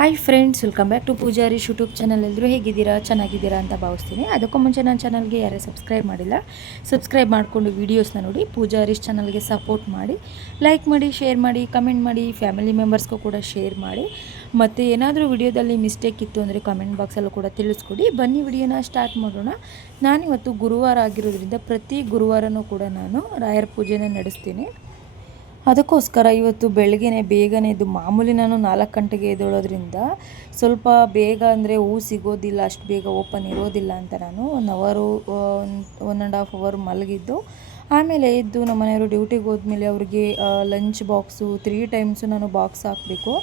Hi friends, welcome back to Pujari YouTube channel. ಎಲ್ಲರೂ ಹೇಗಿದ್ದೀರಾ? ಚೆನ್ನಾಗಿದ್ದೀರಾ ಅಂತ ಭಾವಿಸ್ತೀನಿ. ಅದಕ್ಕೂ ಮುಂಚೆ ನನ್ನ ಚಾನಲ್ಗೆ ಯಾರೇ ಸಬ್ಸ್ಕ್ರೈಬ್ ಮಾಡಿಲ್ಲ, ಸಬ್ಸ್ಕ್ರೈಬ್ ಮಾಡಿಕೊಂಡು ವೀಡಿಯೋಸ್ನ ನೋಡಿ ಪೂಜಾರೀಸ್ ಚಾನಲ್ಗೆ ಸಪೋರ್ಟ್ ಮಾಡಿ, ಲೈಕ್ ಮಾಡಿ, ಶೇರ್ ಮಾಡಿ, ಕಮೆಂಟ್ ಮಾಡಿ, ಫ್ಯಾಮಿಲಿ ಮೆಂಬರ್ಸ್ಗೂ ಕೂಡ ಶೇರ್ ಮಾಡಿ. ಮತ್ತು ಏನಾದರೂ ವಿಡಿಯೋದಲ್ಲಿ ಮಿಸ್ಟೇಕ್ ಇತ್ತು ಅಂದರೆ ಕಮೆಂಟ್ ಬಾಕ್ಸಲ್ಲೂ ಕೂಡ ತಿಳಿಸ್ಕೊಡಿ. ಬನ್ನಿ ವಿಡಿಯೋನ ಸ್ಟಾರ್ಟ್ ಮಾಡೋಣ. ನಾನಿವತ್ತು ಗುರುವಾರ ಆಗಿರೋದ್ರಿಂದ ಪ್ರತಿ ಗುರುವಾರನೂ ಕೂಡ ನಾನು ರಾಯರ ಪೂಜೆನ ನಡೆಸ್ತೀನಿ. ಅದಕ್ಕೋಸ್ಕರ ಇವತ್ತು ಬೇಗನೆ ಎದ್ದು, ಮಾಮೂಲಿ ನಾನು 4 ಗಂಟೆಗೆ ಎದ್ದೇಳೋದ್ರಿಂದ ಸ್ವಲ್ಪ ಬೇಗ ಅಂದರೆ ಹೂ ಸಿಗೋದಿಲ್ಲ, ಅಷ್ಟು ಬೇಗ ಓಪನ್ ಇರೋದಿಲ್ಲ ಅಂತ ನಾನು 1.5 ಅವರ್ ಮಲಗಿದ್ದು. ಆಮೇಲೆ ಎದ್ದು ನಮ್ಮ ಮನೆಯವರು ಡ್ಯೂಟಿಗೆ ಹೋದ್ಮೇಲೆ ಅವ್ರಿಗೆ ಲಂಚ್ ಬಾಕ್ಸು 3 ಟೈಮ್ಸು ನಾನು ಬಾಕ್ಸ್ ಹಾಕಬೇಕು.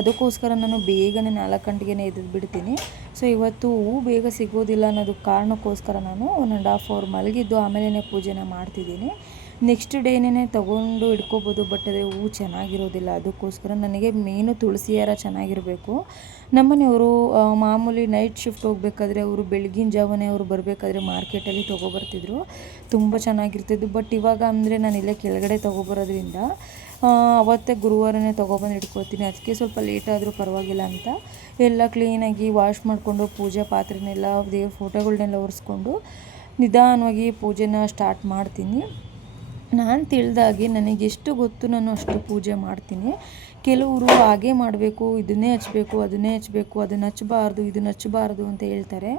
ಅದಕ್ಕೋಸ್ಕರ ನಾನು ಬೇಗನೆ 4 ಗಂಟೆಗೆ ಎದ್ದು ಬಿಡ್ತೀನಿ. ಸೊ ಇವತ್ತು ಹೂ ಬೇಗ ಸಿಗೋದಿಲ್ಲ ಅನ್ನೋದು ಕಾರಣಕ್ಕೋಸ್ಕರ ನಾನು 1.5 ಅವರ್ ಮಲಗಿದ್ದು ಆಮೇಲೆ ಪೂಜೆನ ಮಾಡ್ತಿದ್ದೀನಿ. ನೆಕ್ಸ್ಟ್ ಡೇನೇ ತೊಗೊಂಡು ಇಟ್ಕೋಬೋದು, ಬಟ್ ಅದೇ ಹೂವು ಚೆನ್ನಾಗಿರೋದಿಲ್ಲ. ಅದಕ್ಕೋಸ್ಕರ ನನಗೆ ಮೇನು ತುಳಸಿ ಹಾರ ಚೆನ್ನಾಗಿರಬೇಕು. ನಮ್ಮನೆಯವರು ಮಾಮೂಲಿ ನೈಟ್ ಶಿಫ್ಟ್ ಹೋಗಬೇಕಾದ್ರೆ ಅವರು ಬೆಳಗಿನ ಜಾವನೇ ಅವರು ಬರಬೇಕಾದ್ರೆ ಮಾರ್ಕೆಟಲ್ಲಿ ತೊಗೊಬರ್ತಿದ್ರು, ತುಂಬ ಚೆನ್ನಾಗಿರ್ತಿದ್ದು. ಬಟ್ ಇವಾಗ ಅಂದರೆ ನಾನು ಇಲ್ಲೇ ಕೆಳಗಡೆ ತೊಗೊಬರೋದ್ರಿಂದ ಅವತ್ತೇ ಗುರುವಾರನೇ ತೊಗೊಬಂದು ಇಟ್ಕೊಳ್ತೀನಿ. ಅದಕ್ಕೆ ಸ್ವಲ್ಪ ಲೇಟ್ ಆದರೂ ಪರವಾಗಿಲ್ಲ ಅಂತ ಎಲ್ಲ ಕ್ಲೀನಾಗಿ ವಾಶ್ ಮಾಡಿಕೊಂಡು ಪೂಜಾ ಪಾತ್ರೆನೆಲ್ಲ, ದೇವ್ರ ಫೋಟೋಗಳನ್ನೆಲ್ಲ ಒರೆಸ್ಕೊಂಡು ನಿಧಾನವಾಗಿ ಪೂಜೆನ ಸ್ಟಾರ್ಟ್ ಮಾಡ್ತೀನಿ. ನಾನು ತಿಳಿದಾಗೆ ನನಗೆಷ್ಟು ಗೊತ್ತು ನಾನು ಅಷ್ಟು ಪೂಜೆ ಮಾಡ್ತೀನಿ. ಕೆಲವರು ಹಾಗೆ ಮಾಡಬೇಕು, ಇದನ್ನೇ ಹಚ್ಚಬೇಕು, ಅದನ್ನೇ ಹಚ್ಚಬೇಕು, ಅದನ್ನು ಹಚ್ಚಬಾರ್ದು, ಇದನ್ನು ಹಚ್ಚಬಾರ್ದು ಅಂತ ಹೇಳ್ತಾರೆ.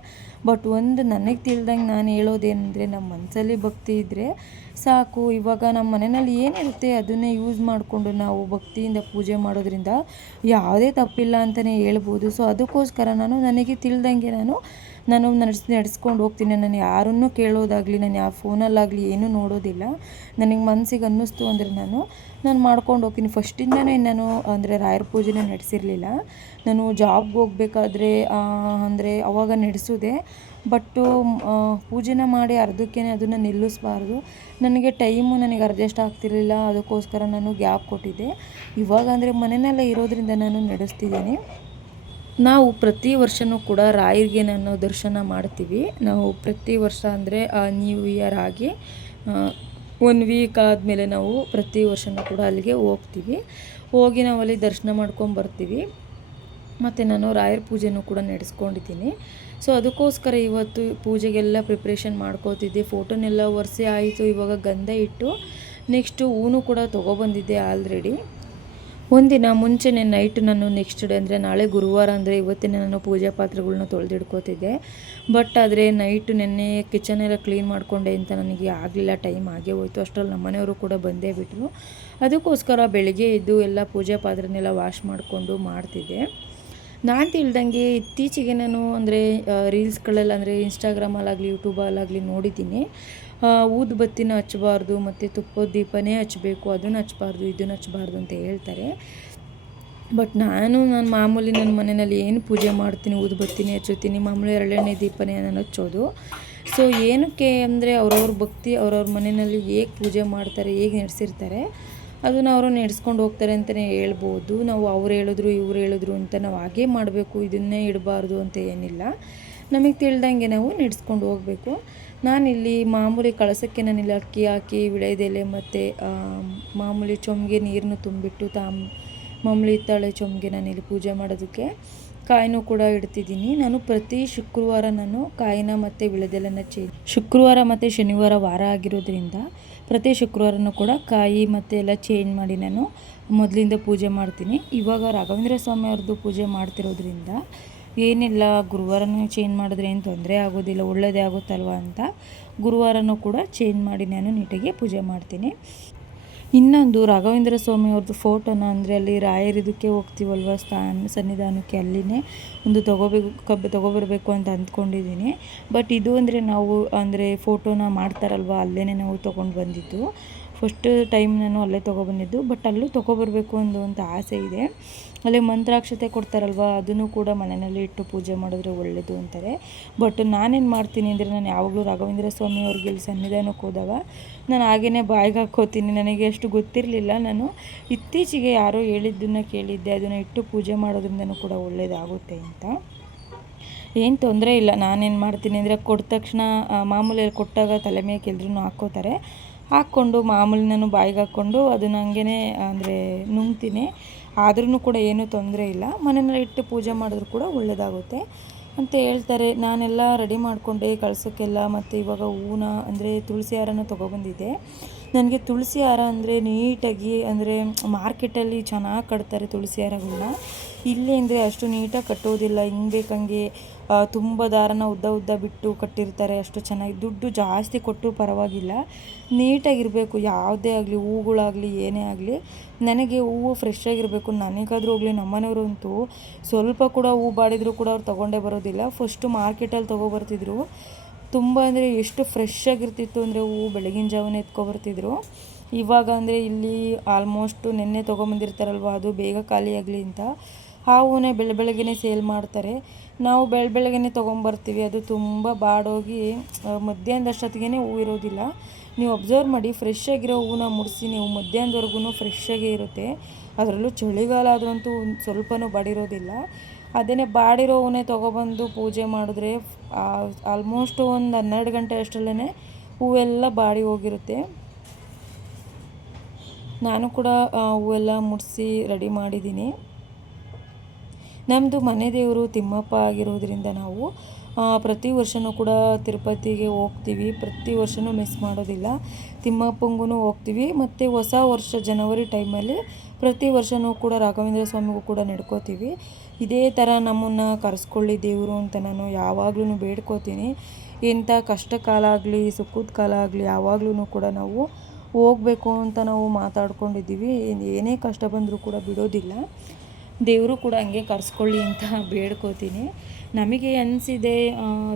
ಬಟ್ ನನಗೆ ತಿಳಿದಂಗೆ ನಾನು ಹೇಳೋದೇನೆಂದರೆ, ನಮ್ಮ ಮನಸ್ಸಲ್ಲಿ ಭಕ್ತಿ ಇದ್ದರೆ ಸಾಕು. ಇವಾಗ ನಮ್ಮ ಮನೆಯಲ್ಲಿ ಏನಿರುತ್ತೆ ಅದನ್ನೇ ಯೂಸ್ ಮಾಡಿಕೊಂಡು ನಾವು ಭಕ್ತಿಯಿಂದ ಪೂಜೆ ಮಾಡೋದ್ರಿಂದ ಯಾವುದೇ ತಪ್ಪಿಲ್ಲ ಅಂತಲೇ ಹೇಳ್ಬೋದು. ಸೊ ಅದಕ್ಕೋಸ್ಕರ ನನಗೆ ತಿಳಿದಂಗೆ ನಾನು ನಡೆಸ್ಕೊಂಡು ಹೋಗ್ತೀನಿ. ನಾನು ಯಾರನ್ನೂ ಕೇಳೋದಾಗಲಿ, ನಾನು ಯಾವ ಫೋನಲ್ಲಾಗಲಿ ಏನೂ ನೋಡೋದಿಲ್ಲ. ನನಗೆ ಮನಸ್ಸಿಗೆ ಅನ್ನಿಸ್ತು ಅಂದರೆ ನಾನು ಮಾಡ್ಕೊಂಡು ಹೋಗ್ತೀನಿ. ಫಸ್ಟಿಂದನೇ ನಾನು ಅಂದರೆ ರಾಯರ ಪೂಜೆನ ನಡೆಸಿರಲಿಲ್ಲ. ನಾನು ಜಾಬ್ಗೆ ಹೋಗಬೇಕಾದ್ರೆ ಅಂದರೆ ಅವಾಗ ನಡೆಸೋದೆ. ಬಟ್ಟು ಪೂಜೆನ ಮಾಡಿ ಅರ್ಧಕ್ಕೇ ಅದನ್ನು ನಿಲ್ಲಿಸಬಾರ್ದು. ನನಗೆ ಅಡ್ಜಸ್ಟ್ ಆಗ್ತಿರಲಿಲ್ಲ, ಅದಕ್ಕೋಸ್ಕರ ನಾನು ಗ್ಯಾಪ್ ಕೊಟ್ಟಿದ್ದೆ. ಇವಾಗ ಅಂದರೆ ಮನೆಯಲ್ಲೇ ಇರೋದ್ರಿಂದ ನಾನು ನಡೆಸ್ತಿದ್ದೀನಿ. ನಾವು ಪ್ರತಿ ವರ್ಷವೂ ಕೂಡ ರಾಯರಿಗೆ ದರ್ಶನ ಮಾಡ್ತೀವಿ. ನಾವು ಪ್ರತಿ ವರ್ಷ ಅಂದರೆ ನ್ಯೂ ಇಯರ್ ಆಗಿ 1 ವೀಕ್ ಆದಮೇಲೆ ನಾವು ಪ್ರತಿ ವರ್ಷವೂ ಕೂಡ ಅಲ್ಲಿಗೆ ಹೋಗಿ ನಾವು ಅಲ್ಲಿ ದರ್ಶನ ಮಾಡ್ಕೊಂಬರ್ತೀವಿ. ಮತ್ತು ನಾನು ರಾಯರ ಪೂಜೆನೂ ಕೂಡ ನಡೆಸ್ಕೊಂಡಿದ್ದೀನಿ. ಸೊ ಅದಕ್ಕೋಸ್ಕರ ಇವತ್ತು ಪೂಜೆಗೆಲ್ಲ ಪ್ರಿಪ್ರೇಷನ್ ಮಾಡ್ಕೋತಿದ್ದೆ. ಫೋಟೋನೆಲ್ಲ ಒರೆಸಿ ಆಯಿತು. ಇವಾಗ ಗಂಧ ಇಟ್ಟು ನೆಕ್ಸ್ಟು ಹೂವು ಕೂಡ ತೊಗೊಬಂದಿದ್ದೆ ಆಲ್ರೆಡಿ. ಒಂದಿನ ಮುಂಚೆನೇ ನೈಟ್ ನಾನು ನೆಕ್ಸ್ಟ್ ಡೇ ಅಂದರೆ ನಾಳೆ ಗುರುವಾರ ಅಂದರೆ ಇವತ್ತಿನ ನಾನು ಪೂಜಾ ಪಾತ್ರೆಗಳ್ನ ತೊಳೆದಿಡ್ಕೋತಿದ್ದೆ. ಬಟ್ ಆದರೆ ನೈಟ್ ನೆನ್ನೆ ಕಿಚನೆಲ್ಲ ಕ್ಲೀನ್ ಮಾಡಿಕೊಂಡೆ ಅಂತ ನನಗೆ ಆಗಲಿಲ್ಲ, ಟೈಮ್ ಆಗೇ ಹೋಯ್ತು. ಅಷ್ಟರಲ್ಲಿ ನಮ್ಮ ಮನೆಯವರು ಕೂಡ ಬಂದೇ ಬಿಟ್ಟರು. ಅದಕ್ಕೋಸ್ಕರ ಬೆಳಗ್ಗೆ ಎದ್ದು ಎಲ್ಲ ಪೂಜಾ ಪಾತ್ರೆನೆಲ್ಲ ವಾಶ್ ಮಾಡಿಕೊಂಡು ಮಾಡ್ತಿದ್ದೆ. ನಾನು ತಿಳಿದಂಗೆ ಇತ್ತೀಚೆಗೆ ನಾನು ಅಂದರೆ ರೀಲ್ಸ್ಗಳೆಲ್ಲ ಅಂದರೆ ಇನ್ಸ್ಟಾಗ್ರಾಮಲ್ಲಾಗಲಿ ಯೂಟ್ಯೂಬಲ್ಲಾಗಲಿ ನೋಡಿದ್ದೀನಿ, ಊದುಬತ್ತಿನ ಹಚ್ಚಬಾರ್ದು ಮತ್ತು ತುಪ್ಪದ ದೀಪನೇ ಹಚ್ಚಬೇಕು, ಅದನ್ನು ಹಚ್ಚಬಾರ್ದು, ಇದನ್ನು ಹಚ್ಚಬಾರ್ದು ಅಂತ ಹೇಳ್ತಾರೆ. ಬಟ್ ನಾನು ಮಾಮೂಲಿ ನನ್ನ ಮನೆಯಲ್ಲಿ ಏನು ಪೂಜೆ ಮಾಡ್ತೀನಿ, ಊದುಬತ್ತಿನೇ ಹಚ್ಚುತ್ತೀನಿ, ಮಾಮೂಲಿ ಹರಳೆಣ್ಣೆ ದೀಪನೇ ನಾನು ಹಚ್ಚೋದು. ಸೊ ಏನಕ್ಕೆ ಅಂದರೆ ಅವ್ರವ್ರ ಭಕ್ತಿ, ಅವ್ರವ್ರ ಮನೆಯಲ್ಲಿ ಹೇಗೆ ಪೂಜೆ ಮಾಡ್ತಾರೆ, ಹೇಗೆ ನಡೆಸಿರ್ತಾರೆ ಅದನ್ನು ಅವರು ನಡೆಸ್ಕೊಂಡು ಹೋಗ್ತಾರೆ ಅಂತಲೇ ಹೇಳ್ಬೋದು. ನಾವು ಅವ್ರು ಹೇಳಿದ್ರು ಇವ್ರು ಹೇಳಿದ್ರು ಅಂತ ನಾವು ಹಾಗೇ ಮಾಡಬೇಕು, ಇದನ್ನೇ ಇಡಬಾರ್ದು ಅಂತ ಏನಿಲ್ಲ. ನಮಗೆ ತಿಳಿದಂಗೆ ನಾವು ನಡೆಸ್ಕೊಂಡು ಹೋಗಬೇಕು. ನಾನಿಲ್ಲಿ ಮಾಮೂಲಿ ಕಳಸಕ್ಕೆ ನಾನಿಲ್ಲಿ ಅಕ್ಕಿ ಹಾಕಿ ವಿಳೆದೆಲೆ ಮತ್ತು ಮಾಮೂಲಿ ಚೊಂಬಿಗೆ ನೀರನ್ನು ತುಂಬಿಟ್ಟು ಮಾಮೂಲಿ ತಾಳೆ ಚೊಂಬಿಗೆ ನಾನಿಲ್ಲಿ ಪೂಜೆ ಮಾಡೋದಕ್ಕೆ ಕಾಯಿನೂ ಕೂಡ ಇಡ್ತಿದ್ದೀನಿ. ನಾನು ಪ್ರತಿ ಶುಕ್ರವಾರ ನಾನು ಕಾಯಿನ ಮತ್ತು ವಿಳೆದೆಲೆನ ಶುಕ್ರವಾರ ಮತ್ತು ಶನಿವಾರ ವಾರ ಆಗಿರೋದ್ರಿಂದ ಪ್ರತಿ ಶುಕ್ರವಾರನೂ ಕೂಡ ಕಾಯಿ ಮತ್ತು ಎಲ್ಲ ಚೇಂಜ್ ಮಾಡಿ ನಾನು ಮೊದಲಿಂದ ಪೂಜೆ ಮಾಡ್ತೀನಿ. ಇವಾಗ ರಾಘವೇಂದ್ರ ಸ್ವಾಮಿ ಅವ್ರದ್ದು ಪೂಜೆ ಮಾಡ್ತಿರೋದ್ರಿಂದ ಏನಿಲ್ಲ, ಗುರುವಾರನೂ ಚೇಂಜ್ ಮಾಡಿದ್ರೆ ಏನು ತೊಂದರೆ ಆಗೋದಿಲ್ಲ, ಒಳ್ಳೆಯದೇ ಆಗುತ್ತಲ್ವ ಅಂತ ಗುರುವಾರನೂ ಕೂಡ ಚೇಂಜ್ ಮಾಡಿ ನಾನು ನೀಟಾಗಿ ಪೂಜೆ ಮಾಡ್ತೀನಿ. ಇನ್ನೊಂದು ರಾಘವೇಂದ್ರ ಸ್ವಾಮಿ ಅವ್ರದ್ದು ಫೋಟೋನ ಅಂದರೆ ಅಲ್ಲಿ ರಾಯರಿದಕ್ಕೆ ಹೋಗ್ತೀವಲ್ವ ಸನ್ನಿಧಾನಕ್ಕೆ, ಅಲ್ಲಿನೇ ಒಂದು ತೊಗೊಬರ್ಬೇಕು ಅಂತ ಅಂದ್ಕೊಂಡಿದ್ದೀನಿ. ಬಟ್ ಇದು ಅಂದರೆ ನಾವು ಅಂದರೆ ಫೋಟೋನ ಮಾಡ್ತಾರಲ್ವ, ಅಲ್ಲೇ ನಾವು ತೊಗೊಂಡು ಬಂದಿದ್ದು. ಫಸ್ಟ್ ಟೈಮ್ ನಾನು ಅಲ್ಲೇ ತೊಗೊಬಂದಿದ್ದು. ಬಟ್ ಅಲ್ಲೂ ತೊಗೊಬರ್ಬೇಕು ಅಂತ ಆಸೆ ಇದೆ. ಅಲ್ಲೇ ಮಂತ್ರಾಕ್ಷತೆ ಕೊಡ್ತಾರಲ್ವ, ಅದನ್ನು ಕೂಡ ಮನೆಯಲ್ಲಿ ಇಟ್ಟು ಪೂಜೆ ಮಾಡಿದ್ರೆ ಒಳ್ಳೆಯದು ಅಂತಾರೆ. ಬಟ್ ನಾನೇನು ಮಾಡ್ತೀನಿ ಅಂದರೆ, ನಾನು ಯಾವಾಗಲೂ ರಾಘವೇಂದ್ರ ಸ್ವಾಮಿ ಅವ್ರಿಗೆ ಇಲ್ಲಿ ಸನ್ನಿಧಾನಕ್ಕೆ ಹೋದಾಗ ನಾನು ಹಾಗೇ ಬಾಯಿಗೆ ಹಾಕ್ಕೋತೀನಿ. ನನಗೆ ಅಷ್ಟು ಗೊತ್ತಿರಲಿಲ್ಲ. ನಾನು ಇತ್ತೀಚೆಗೆ ಯಾರೋ ಹೇಳಿದ್ದನ್ನು ಕೇಳಿದ್ದೆ, ಅದನ್ನು ಇಟ್ಟು ಪೂಜೆ ಮಾಡೋದ್ರಿಂದನೂ ಕೂಡ ಒಳ್ಳೆಯದಾಗುತ್ತೆ ಅಂತ. ಏನು ತೊಂದರೆ ಇಲ್ಲ. ನಾನೇನು ಮಾಡ್ತೀನಿ ಅಂದರೆ, ಕೊಟ್ಟ ತಕ್ಷಣ ಮಾಮೂಲಿಯಲ್ಲಿ ಕೊಟ್ಟಾಗ ತಲೆ ಮೇಲೆ ಎಲ್ರೂ ಹಾಕ್ಕೋತಾರೆ. ಹಾಕ್ಕೊಂಡು ಮಾಮೂಲಿ ನಾನು ಬಾಯಿಗೆ ಹಾಕ್ಕೊಂಡು ಅದನ್ನು ಹಂಗೆ ಅಂದರೆ ನುಂಗ್ತೀನಿ. ಆದ್ರೂ ಕೂಡ ಏನೂ ತೊಂದರೆ ಇಲ್ಲ. ಮನೆಯಲ್ಲಿ ಇಟ್ಟು ಪೂಜೆ ಮಾಡಿದ್ರು ಕೂಡ ಒಳ್ಳೆಯದಾಗುತ್ತೆ ಅಂತ ಹೇಳ್ತಾರೆ. ನಾನೆಲ್ಲ ರೆಡಿ ಮಾಡಿಕೊಂಡೆ ಕಳ್ಸೋಕ್ಕೆಲ್ಲ. ಮತ್ತು ಇವಾಗ ಹೂನ ಅಂದರೆ ತುಳಸಿ ಹಾರನ ತೊಗೊಬಂದಿದ್ದೆ. ನನಗೆ ತುಳಸಿ ಹಾರ ಅಂದರೆ ನೀಟಾಗಿ ಅಂದರೆ ಮಾರ್ಕೆಟಲ್ಲಿ ಚೆನ್ನಾಗಿ ಕಟ್ತಾರೆ ತುಳಸಿ ಹಾರಗಳನ್ನ. ಇಲ್ಲಿ ಅಂದರೆ ಅಷ್ಟು ನೀಟಾಗಿ ಕಟ್ಟೋದಿಲ್ಲ, ಹಿಂಗೆ ಬೇಕಂಗೆ ತುಂಬ ದಾರನ ಉದ್ದ ಉದ್ದ ಬಿಟ್ಟು ಕಟ್ಟಿರ್ತಾರೆ. ಅಷ್ಟು ಚೆನ್ನಾಗಿ ದುಡ್ಡು ಜಾಸ್ತಿ ಕೊಟ್ಟು ಪರವಾಗಿಲ್ಲ, ನೀಟಾಗಿರಬೇಕು. ಯಾವುದೇ ಆಗಲಿ ಹೂಗಳಾಗಲಿ ಏನೇ ಆಗಲಿ, ನನಗೆ ಹೂವು ಫ್ರೆಶ್ ಆಗಿರಬೇಕು. ನನಗಾದರೂ ಹೋಗಲಿ, ನಮ್ಮನೆಯವರಂತೂ ಸ್ವಲ್ಪ ಕೂಡ ಹೂ ಬಾಡಿದ್ರು ಕೂಡ ಅವ್ರು ತೊಗೊಂಡೇ ಬರೋದಿಲ್ಲ. ಫಸ್ಟು ಮಾರ್ಕೆಟಲ್ಲಿ ತೊಗೊಬರ್ತಿದ್ರು. ತುಂಬ ಅಂದರೆ ಎಷ್ಟು ಫ್ರೆಶ್ ಆಗಿರ್ತಿತ್ತು ಅಂದರೆ ಹೂವು ಬೆಳಗಿನ ಜಾವನೇ ಎತ್ಕೊಬರ್ತಿದ್ರು. ಇವಾಗ ಅಂದರೆ ಇಲ್ಲಿ ಆಲ್ಮೋಸ್ಟು ನೆನ್ನೆ ತೊಗೊಂಬಂದಿರ್ತಾರಲ್ವ, ಅದು ಬೇಗ ಖಾಲಿ ಆಗಲಿ ಅಂತ ಆ ಹೂವನ್ನೇ ಬೆಳಗ್ಗೆನೇ ಸೇಲ್ ಮಾಡ್ತಾರೆ. ನಾವು ಬೆಳಗ್ಗೆನೇ ತೊಗೊಂಬರ್ತೀವಿ. ಅದು ತುಂಬ ಬಾಡೋಗಿ ಮಧ್ಯಾಹ್ನದಷ್ಟೊತ್ತಿಗೆ ಹೂವು ಇರೋದಿಲ್ಲ. ನೀವು ಅಬ್ಸರ್ವ್ ಮಾಡಿ, ಫ್ರೆಶ್ ಆಗಿರೋ ಹೂವನ್ನ ಮುಡಿಸಿ ನೀವು ಮಧ್ಯಾಹ್ನದವರೆಗೂ ಫ್ರೆಶ್ಶಾಗೇ ಇರುತ್ತೆ. ಅದರಲ್ಲೂ ಚಳಿಗಾಲ ಆದ್ರಂತೂ ಸ್ವಲ್ಪನೂ ಬಾಡಿರೋದಿಲ್ಲ. ಅದೇ ಬಾಡಿರೋ ಹೂವನ್ನೇ ತೊಗೊಬಂದು ಪೂಜೆ ಮಾಡಿದ್ರೆ ಆಲ್ಮೋಸ್ಟ್ ಒಂದು 12 ಗಂಟೆ ಅಷ್ಟರಲ್ಲೇ ಹೂವೆಲ್ಲ ಬಾಡಿ ಹೋಗಿರುತ್ತೆ. ನಾನು ಕೂಡ ಹೂವೆಲ್ಲ ಮುಡಿಸಿ ರೆಡಿ ಮಾಡಿದ್ದೀನಿ. ನಮ್ಮದು ಮನೆ ದೇವರು ತಿಮ್ಮಪ್ಪ ಆಗಿರೋದ್ರಿಂದ ನಾವು ಪ್ರತಿ ವರ್ಷವೂ ಕೂಡ ತಿರುಪತಿಗೆ ಹೋಗ್ತೀವಿ. ಪ್ರತಿ ವರ್ಷವೂ ಮಿಸ್ ಮಾಡೋದಿಲ್ಲ. ತಿಮ್ಮಪ್ಪಂಗೂ ಹೋಗ್ತೀವಿ. ಮತ್ತು ಹೊಸ ವರ್ಷ ಜನವರಿ ಟೈಮಲ್ಲಿ ಪ್ರತಿ ವರ್ಷವೂ ಕೂಡ ರಾಘವೇಂದ್ರ ಸ್ವಾಮಿಗೂ ಕೂಡ ನಡ್ಕೋತೀವಿ. ಇದೇ ಥರ ನಮ್ಮನ್ನು ಕರೆಸ್ಕೊಳ್ಳಿ ದೇವರು ಅಂತ ನಾನು ಯಾವಾಗಲೂ ಬೇಡ್ಕೋತೀನಿ. ಎಂಥ ಕಷ್ಟ ಕಾಲ ಆಗಲಿ ಸುಖದ ಕಾಲ ಆಗಲಿ ಯಾವಾಗಲೂ ಕೂಡ ನಾವು ಹೋಗಬೇಕು ಅಂತ ನಾವು ಮಾತಾಡ್ಕೊಂಡಿದ್ದೀವಿ. ಏನೇ ಕಷ್ಟ ಬಂದರೂ ಕೂಡ ಬಿಡೋದಿಲ್ಲ. ದೇವರು ಕೂಡ ಹಂಗೆ ಕರೆಸ್ಕೊಳ್ಳಿ ಅಂತ ಬೇಡ್ಕೋತೀನಿ. ನಮಗೆ ಅನಿಸಿದೆ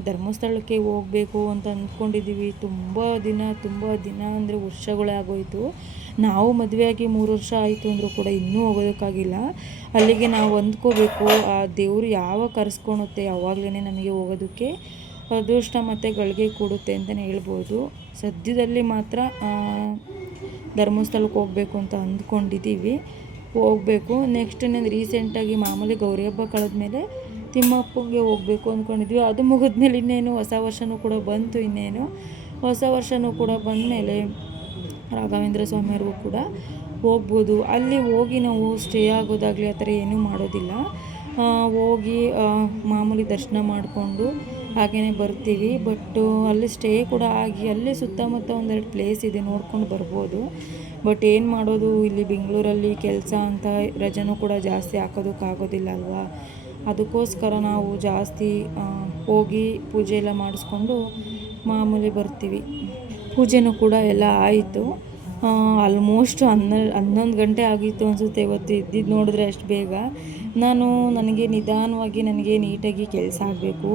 ಧರ್ಮಸ್ಥಳಕ್ಕೆ ಹೋಗಬೇಕು ಅಂತ ಅಂದ್ಕೊಂಡಿದ್ದೀವಿ. ತುಂಬ ದಿನ ಅಂದರೆ ವರ್ಷಗಳೇ ಆಗೋಯಿತು. ನಾವು ಮದುವೆಯಾಗಿ 3 ವರ್ಷ ಆಯಿತು ಅಂದರೂ ಕೂಡ ಇನ್ನೂ ಹೋಗೋದಕ್ಕಾಗಿಲ್ಲ. ಅಲ್ಲಿಗೆ ನಾವು ಅಂದ್ಕೋಬೇಕು, ಆ ದೇವರು ಯಾವಾಗ ಕರೆಸ್ಕೊಳುತ್ತೆ ಯಾವಾಗಲೇ ನಮಗೆ ಹೋಗೋದಕ್ಕೆ ಅದೃಷ್ಟ ಮತ್ತು ಗಳಿಗೆ ಕೂಡುತ್ತೆ ಅಂತಲೇ ಹೇಳ್ಬೋದು. ಸದ್ಯದಲ್ಲಿ ಮಾತ್ರ ಧರ್ಮಸ್ಥಳಕ್ಕೆ ಹೋಗಬೇಕು ಅಂತ ಅಂದ್ಕೊಂಡಿದ್ದೀವಿ. ಹೋಗಬೇಕು. ನೆಕ್ಸ್ಟ್ ನಾನು ರೀಸೆಂಟಾಗಿ ಮಾಮೂಲಿ ಗೌರಿ ಹಬ್ಬ ಕಳೆದ್ಮೇಲೆ ತಿಮ್ಮಪ್ಪಂಗೆ ಹೋಗಬೇಕು ಅಂದ್ಕೊಂಡಿದ್ವಿ. ಅದು ಮುಗಿದ್ಮೇಲೆ ಇನ್ನೇನು ಹೊಸ ವರ್ಷವೂ ಕೂಡ ಬಂತು. ಇನ್ನೇನು ಹೊಸ ವರ್ಷವೂ ಕೂಡ ಬಂದಮೇಲೆ ರಾಘವೇಂದ್ರ ಸ್ವಾಮಿಯವ್ರಿಗೂ ಕೂಡ ಹೋಗ್ಬೋದು. ಅಲ್ಲಿ ಹೋಗಿ ನಾವು ಸ್ಟೇ ಆಗೋದಾಗಲಿ ಆ ಥರ ಏನೂ ಮಾಡೋದಿಲ್ಲ. ಹೋಗಿ ಮಾಮೂಲಿ ದರ್ಶನ ಮಾಡಿಕೊಂಡು ಹಾಗೆಯೇ ಬರ್ತೀವಿ. ಬಟ್ಟು ಅಲ್ಲಿ ಸ್ಟೇ ಕೂಡ ಆಗಿ ಅಲ್ಲಿ ಸುತ್ತಮುತ್ತ ಒಂದೆರಡು ಪ್ಲೇಸ್ ಇದೆ, ನೋಡ್ಕೊಂಡು ಬರ್ಬೋದು. ಬಟ್ ಏನು ಮಾಡೋದು, ಇಲ್ಲಿ ಬೆಂಗಳೂರಲ್ಲಿ ಕೆಲಸ ಅಂತ ರಜೆನೂ ಕೂಡ ಜಾಸ್ತಿ ಹಾಕೋದಕ್ಕಾಗೋದಿಲ್ಲ ಅಲ್ವಾ. ಅದಕ್ಕೋಸ್ಕರ ನಾವು ಜಾಸ್ತಿ ಹೋಗಿ ಪೂಜೆ ಎಲ್ಲ ಮಾಡಿಸ್ಕೊಂಡು ಮಾಮೂಲಿ ಬರ್ತೀವಿ. ಪೂಜೆನೂ ಕೂಡ ಎಲ್ಲ ಆಯಿತು. ಆಲ್ಮೋಸ್ಟ್ 11 ಗಂಟೆ ಆಗಿತ್ತು ಅನಿಸುತ್ತೆ ಇವತ್ತು ಇದ್ದಿದ್ದು ನೋಡಿದ್ರೆ ಅಷ್ಟು ಬೇಗ. ನನಗೆ ನಿಧಾನವಾಗಿ ನನಗೆ ನೀಟಾಗಿ ಕೆಲಸ ಆಗಬೇಕು.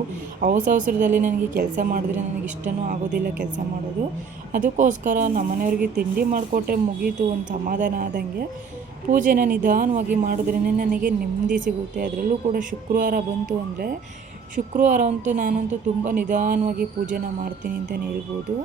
ಅವಸರದಲ್ಲಿ ನನಗೆ ಕೆಲಸ ಮಾಡಿದ್ರೆ ನನಗೆ ಇಷ್ಟನೂ ಆಗೋದಿಲ್ಲ ಕೆಲಸ ಮಾಡೋದು. ಅದಕ್ಕೋಸ್ಕರ ನಮ್ಮನೆಯವ್ರಿಗೆ ತಿಂಡಿ ಮಾಡಿಕೊಟ್ರೆ ಮುಗೀತು, ಒಂದು ಸಮಾಧಾನ ಆದಂಗೆ. ಪೂಜೆನ ನಿಧಾನವಾಗಿ ಮಾಡಿದ್ರೇ ನನಗೆ ನೆಮ್ಮದಿ ಸಿಗುತ್ತೆ. ಅದರಲ್ಲೂ ಕೂಡ ಶುಕ್ರವಾರ ಬಂತು ಅಂದರೆ ಶುಕ್ರವಾರ ಅಂತೂ ನಾನಂತೂ ತುಂಬ ನಿಧಾನವಾಗಿ ಪೂಜೆನ ಮಾಡ್ತೀನಿ ಅಂತಲೇ ಹೇಳ್ಬೋದು.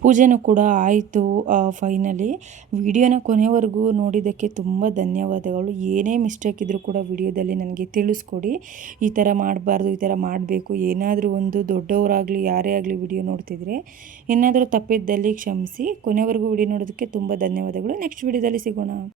ಪೂಜೆನೂ ಕೂಡ ಆಯಿತು ಫೈನಲಿ. ವಿಡಿಯೋನ ಕೊನೆವರೆಗೂ ನೋಡಿದ್ದಕ್ಕೆ ತುಂಬ ಧನ್ಯವಾದಗಳು. ಏನೇ ಮಿಸ್ಟೇಕ್ ಇದ್ದರೂ ಕೂಡ ವಿಡಿಯೋದಲ್ಲಿ ನನಗೆ ತಿಳಿಸ್ಕೊಡಿ. ಈ ಥರ ಮಾಡಬಾರ್ದು, ಈ ಥರ ಮಾಡಬೇಕು. ಏನಾದರೂ ಒಂದು ದೊಡ್ಡವರಾಗಲಿ ಯಾರೇ ಆಗಲಿ ವಿಡಿಯೋ ನೋಡ್ತಿದ್ರೆ ಏನಾದರೂ ತಪ್ಪಿದ್ದಲ್ಲಿ ಕ್ಷಮಿಸಿ. ಕೊನೆವರೆಗೂ ವಿಡಿಯೋ ನೋಡೋದಕ್ಕೆ ತುಂಬ ಧನ್ಯವಾದಗಳು. ನೆಕ್ಸ್ಟ್ ವಿಡಿಯೋದಲ್ಲಿ ಸಿಗೋಣ.